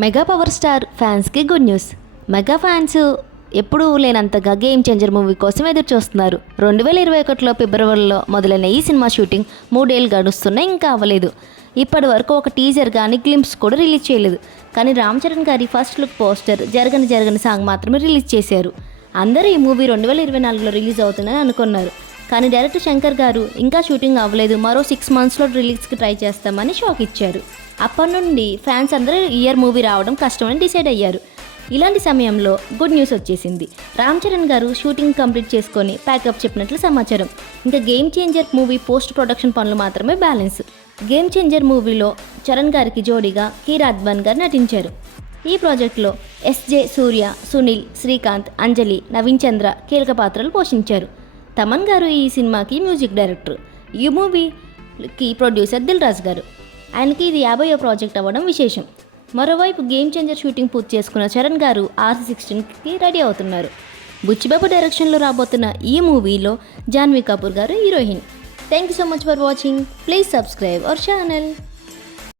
Mega power star ఫ్యాన్స్కి good news. Mega fans ఎప్పుడూ లేనంతగా గేమ్ చేంజర్ మూవీ కోసం ఎదురు చూస్తున్నారు. రెండు వేల ఇరవై ఒకటిలో ఫిబ్రవరిలో మొదలైన ఈ సినిమా షూటింగ్ మూడేళ్ళు గడుస్తున్నా ఇంకా అవ్వలేదు. ఇప్పటి వరకు ఒక టీజర్ కానీ గ్లిమ్స్ కూడా రిలీజ్ చేయలేదు. కానీ రామ్ చరణ్ గారి ఫస్ట్ లుక్ పోస్టర్ జరగని జరగని సాంగ్ మాత్రమే రిలీజ్ చేశారు. అందరూ ఈ మూవీ రెండు వేల ఇరవై నాలుగులో రిలీజ్ అవుతుందని అనుకున్నారు. కానీ డైరెక్టర్ శంకర్ గారు ఇంకా షూటింగ్ అవ్వలేదు. మరో సిక్స్ మంత్స్లో రిలీజ్కి ట్రై చేస్తామని షాక్ ఇచ్చారు. అప్పటి నుండి ఫ్యాన్స్ అందరూ ఇయర్ మూవీ రావడం కష్టమని డిసైడ్ అయ్యారు. ఇలాంటి సమయంలో గుడ్ న్యూస్ వచ్చేసింది. రామ్ చరణ్ గారు షూటింగ్ కంప్లీట్ చేసుకొని ప్యాకప్ చెప్పినట్లు సమాచారం. ఇంకా game changer movie post production పనులు మాత్రమే బ్యాలెన్స్. గేమ్ చేంజర్ మూవీలో చరణ్ గారికి జోడీగా కీర్ అద్వాన్ గారు నటించారు. ఈ ప్రాజెక్టులో ఎస్జే సూర్య సునీల్ శ్రీకాంత్ అంజలి నవీన్ చంద్ర కీలక పాత్రలు పోషించారు. తమన్ గారు ఈ సినిమాకి మ్యూజిక్ డైరెక్టర్. ఈ మూవీకి ప్రొడ్యూసర్ దిల్ రాజు గారు. ఆయనకి ఇది యాభైవ ప్రాజెక్ట్ అవ్వడం విశేషం. మరోవైపు గేమ్ చేంజర్ షూటింగ్ పూర్తి చేసుకున్న చరణ్ గారు ఆర్సీ సిక్స్టీన్కి రెడీ అవుతున్నారు. బుచ్చిబాబు డైరెక్షన్లో రాబోతున్న ఈ మూవీలో జాన్వీ కపూర్ గారు heroine. Thank you so much for watching. Please subscribe our channel.